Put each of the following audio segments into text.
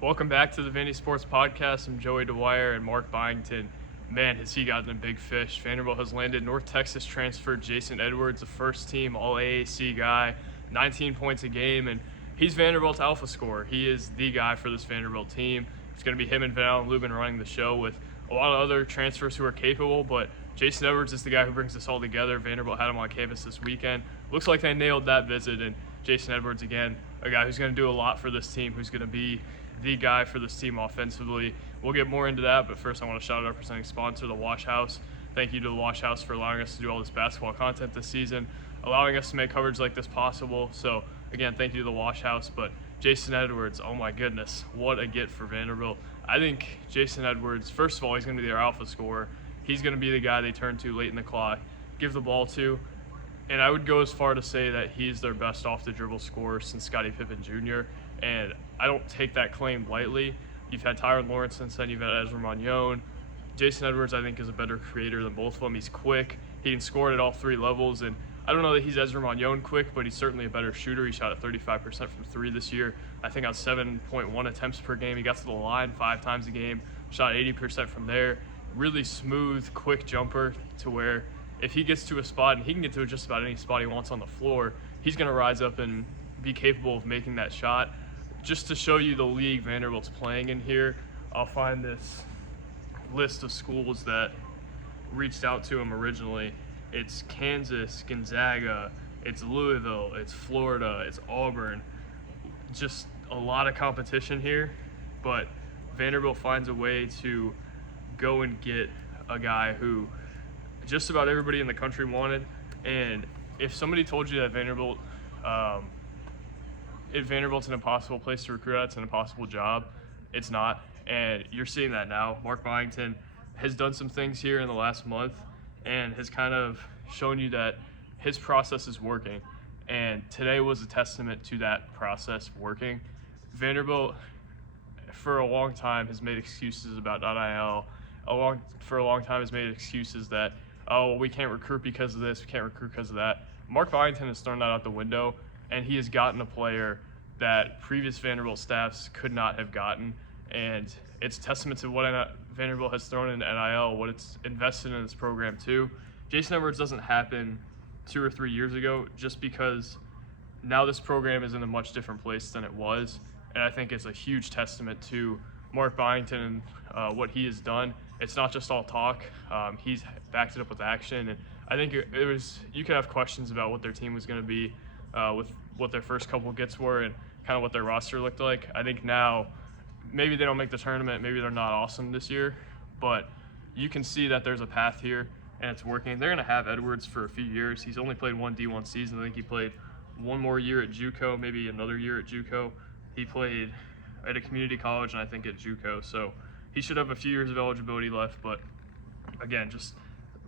Welcome back to the Vandy Sports Podcast. I'm Joey Dwyer and Mark Byington. Man, has he gotten a big fish. Vanderbilt has landed North Texas transfer Jason Edwards, the first team All-AAC guy, 19 points a game, and he's Vanderbilt's alpha scorer. He is the guy for this Vanderbilt team. It's going to be him and Van Allen Lubin running the show with a lot of other transfers who are capable, but Jason Edwards is the guy who brings this all together. Vanderbilt had him on campus this weekend. Looks like they nailed that visit, and Jason Edwards, again, a guy who's going to do a lot for this team, who's going to be the guy for this team offensively. We'll get more into that, but first I want to shout out our presenting sponsor, the Wash House. Thank you to the Wash House for allowing us to do all this basketball content this season, allowing us to make coverage like this possible. So again, thank you to the Wash House. But Jason Edwards, oh my goodness, what a get for Vanderbilt. I think Jason Edwards, first of all, he's going to be their alpha scorer. He's going to be the guy they turn to late in the clock, give the ball to, and I would go as far to say that he's their best off-the-dribble scorer since Scottie Pippen Jr., and I don't take that claim lightly. You've had Tyron Lawrence since then, you've had Ezra Manjon. Jason Edwards, I think, is a better creator than both of them. He's quick, he can score at all three levels, and I don't know that he's Ezra Manjon quick, but he's certainly a better shooter. He shot at 35% from three this year, I think on 7.1 attempts per game. He got to the line 5 times a game, shot 80% from there. Really smooth, quick jumper to where if he gets to a spot, and he can get to just about any spot he wants on the floor, he's going to rise up and be capable of making that shot. Just to show you the league Vanderbilt's playing in here, I'll find this list of schools that reached out to him originally. It's Kansas, Gonzaga, it's Louisville, it's Florida, it's Auburn. Just a lot of competition here, but Vanderbilt finds a way to go and get a guy who just about everybody in the country wanted. And if somebody told you that Vanderbilt's an impossible place to recruit at, it's an impossible job, it's not. And you're seeing that now. Mark Byington has done some things here in the last month and has kind of shown you that his process is working. And today was a testament to that process working. Vanderbilt, for a long time, has made excuses about NIL. For a long time has made excuses that, oh, we can't recruit because of this, we can't recruit because of that. Mark Byington has thrown that out the window, and he has gotten a player that previous Vanderbilt staffs could not have gotten. And it's a testament to what Vanderbilt has thrown in NIL, what it's invested in this program too. Jason Edwards doesn't happen 2 or 3 years ago just because now this program is in a much different place than it was. And I think it's a huge testament to Mark Byington and what he has done. It's not just all talk. He's backed it up with action. And I think you could have questions about what their team was going to be with what their first couple gets were and kind of what their roster looked like. I think now maybe they don't make the tournament, maybe they're not awesome this year, but you can see that there's a path here and it's working. They're going to have Edwards for a few years. He's only played one D1 season. I think he played one more year at JUCO, maybe another year at JUCO. He played at a community college and I think at JUCO, so he should have a few years of eligibility left. But again, just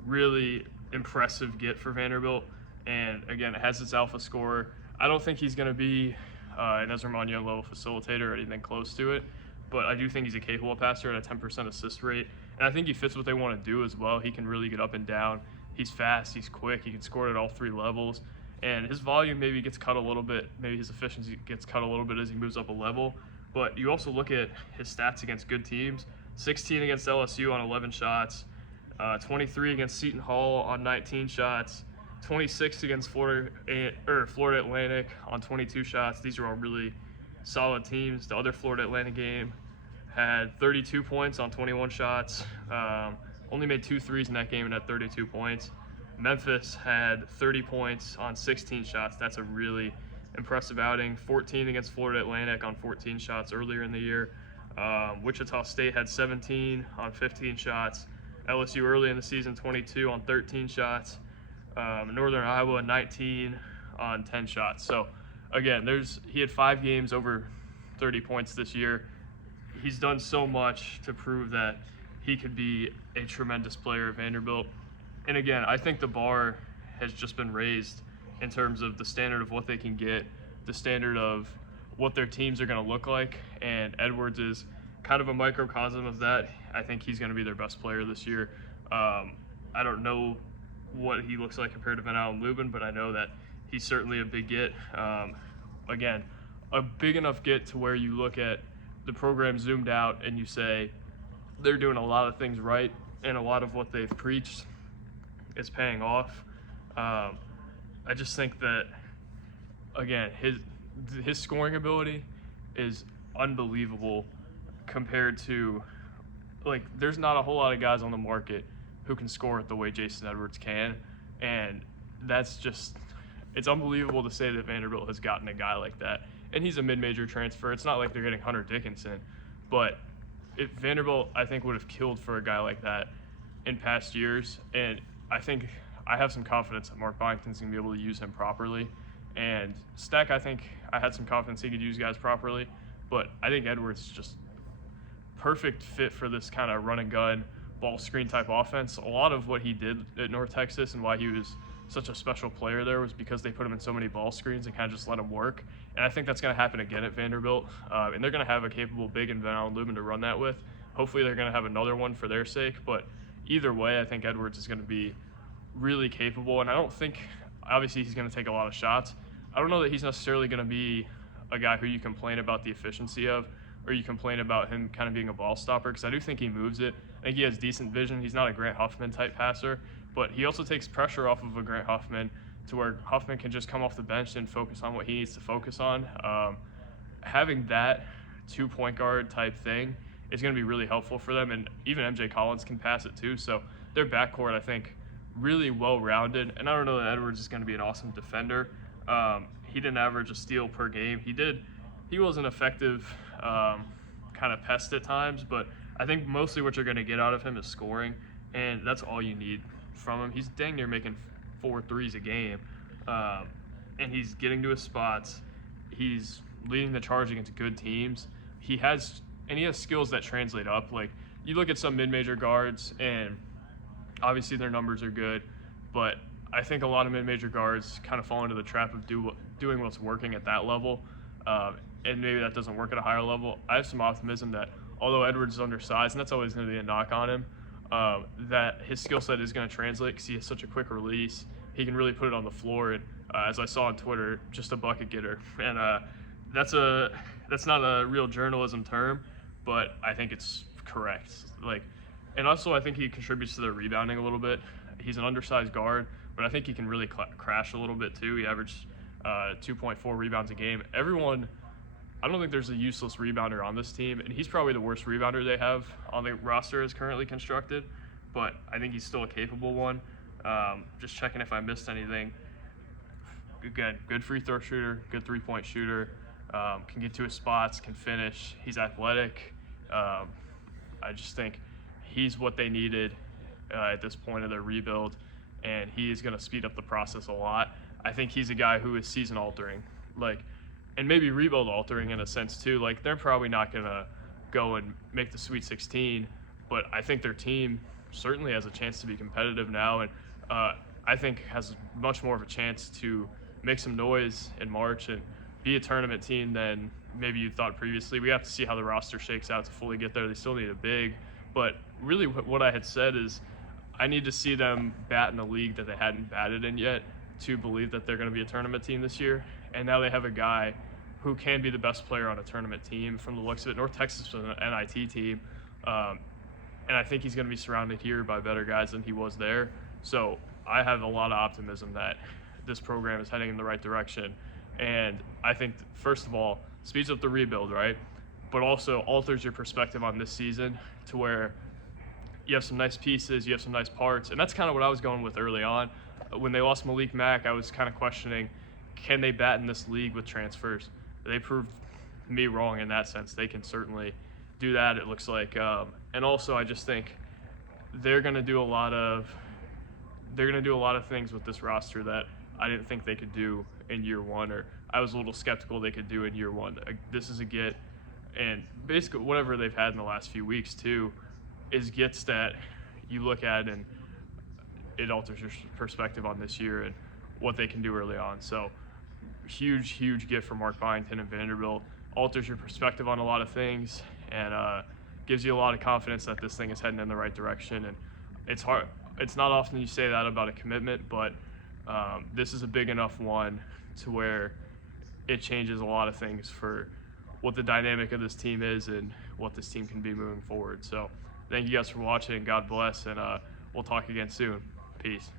really impressive get for Vanderbilt. And again, it has its alpha scorer. I don't think he's going to be an Ezra Manjon level facilitator or anything close to it, but I do think he's a capable passer at a 10% assist rate. And I think he fits what they want to do as well. He can really get up and down. He's fast, he's quick, he can score at all 3 levels. And his volume maybe gets cut a little bit, maybe his efficiency gets cut a little bit as he moves up a level. But you also look at his stats against good teams: 16 against LSU on 11 shots, 23 against Seton Hall on 19 shots, 26 against Florida Atlantic on 22 shots. These are all really solid teams. The other Florida Atlantic game had 32 points on 21 shots, only made 2 threes in that game and had 32 points. Memphis had 30 points on 16 shots. That's a really impressive outing. 14 against Florida Atlantic on 14 shots earlier in the year. Wichita State had 17 on 15 shots. LSU early in the season, 22 on 13 shots. Northern Iowa, 19 on 10 shots. So again, he had 5 games over 30 points this year. He's done so much to prove that he could be a tremendous player at Vanderbilt. And again, I think the bar has just been raised in terms of the standard of what they can get, the standard of what their teams are going to look like, and Edwards is kind of a microcosm of that. I think he's going to be their best player this year. I don't know what he looks like compared to Van Allen Lubin, but I know that he's certainly a big get. Again, a big enough get to where you look at the program zoomed out and you say they're doing a lot of things right and a lot of what they've preached is paying off. I just think that, again, his scoring ability is unbelievable compared to, like, there's not a whole lot of guys on the market who can score it the way Jason Edwards can, and that's just, it's unbelievable to say that Vanderbilt has gotten a guy like that. And he's a mid-major transfer. It's not like they're getting Hunter Dickinson, but if Vanderbilt, I think, would have killed for a guy like that in past years, and I think I have some confidence that Mark Byington's going to be able to use him properly. And Stack, I think I had some confidence he could use guys properly, but I think Edwards is just perfect fit for this kind of run and gun, ball screen type offense. A lot of what he did at North Texas and why he was such a special player there was because they put him in so many ball screens and kind of just let him work. And I think that's going to happen again at Vanderbilt. And they're going to have a capable big in Van Allen Lubin to run that with. Hopefully they're going to have another one for their sake. But either way, I think Edwards is going to be really capable. And I don't think, obviously he's going to take a lot of shots. I don't know that he's necessarily going to be a guy who you complain about the efficiency of, or you complain about him kind of being a ball stopper, because I do think he moves it. I think he has decent vision. He's not a Grant Huffman type passer, but he also takes pressure off of a Grant Huffman to where Huffman can just come off the bench and focus on what he needs to focus on. Having that 2-point guard type thing is going to be really helpful for them, and even MJ Collins can pass it too. So their backcourt, I think, really well-rounded, and I don't know that Edwards is going to be an awesome defender. He didn't average a steal per game. He was an effective kind of pest at times, but I think mostly what you're going to get out of him is scoring, and that's all you need from him. He's dang near making 4 threes a game, and he's getting to his spots. He's leading the charge against good teams. He has skills that translate up. Like, you look at some mid-major guards, and obviously their numbers are good, but I think a lot of mid-major guards kind of fall into the trap of doing what's working at that level, and maybe that doesn't work at a higher level. I have some optimism that although Edwards is undersized, and that's always going to be a knock on him, that his skill set is going to translate because he has such a quick release. He can really put it on the floor, and as I saw on Twitter, just a bucket getter. And that's not a real journalism term, but I think it's correct. And also I think he contributes to their rebounding a little bit. He's an undersized guard, but I think he can really crash a little bit too. He averaged 2.4 rebounds a game. I don't think there's a useless rebounder on this team, and he's probably the worst rebounder they have on the roster as currently constructed, but I think he's still a capable one. Just checking if I missed anything. Again, good free throw shooter, good three-point shooter, can get to his spots, can finish. He's athletic. I just think he's what they needed at this point of their rebuild, and he is going to speed up the process a lot. I think he's a guy who is season-altering, and maybe rebuild-altering in a sense too. They're probably not going to go and make the Sweet 16, but I think their team certainly has a chance to be competitive now, and I think has much more of a chance to make some noise in March and be a tournament team than maybe you thought previously. We have to see how the roster shakes out to fully get there. They still need a big, but really what I had said is I need to see them bat in a league that they hadn't batted in yet to believe that they're going to be a tournament team this year. And now they have a guy who can be the best player on a tournament team from the looks of it. North Texas was an NIT team, and I think he's going to be surrounded here by better guys than he was there. So I have a lot of optimism that this program is heading in the right direction. And I think, first of all, speeds up the rebuild, right? But also alters your perspective on this season to where you have some nice pieces, you have some nice parts. And that's kind of what I was going with early on. When they lost Malik Mack, I was kind of questioning, can they bat in this league with transfers? They proved me wrong in that sense. They can certainly do that, it looks like. And also, I just think they're going to do a lot of things with this roster that I didn't think they could do in year one, or I was a little skeptical they could do in year one. This is a get, and basically whatever they've had in the last few weeks too is gets that you look at and it alters your perspective on this year and what they can do early on. So huge gift for Mark Byington and Vanderbilt. Alters your perspective on a lot of things and gives you a lot of confidence that this thing is heading in the right direction. And it's hard. It's not often you say that about a commitment, but this is a big enough one to where it changes a lot of things for what the dynamic of this team is and what this team can be moving forward. So thank you guys for watching. God bless, and we'll talk again soon. Peace.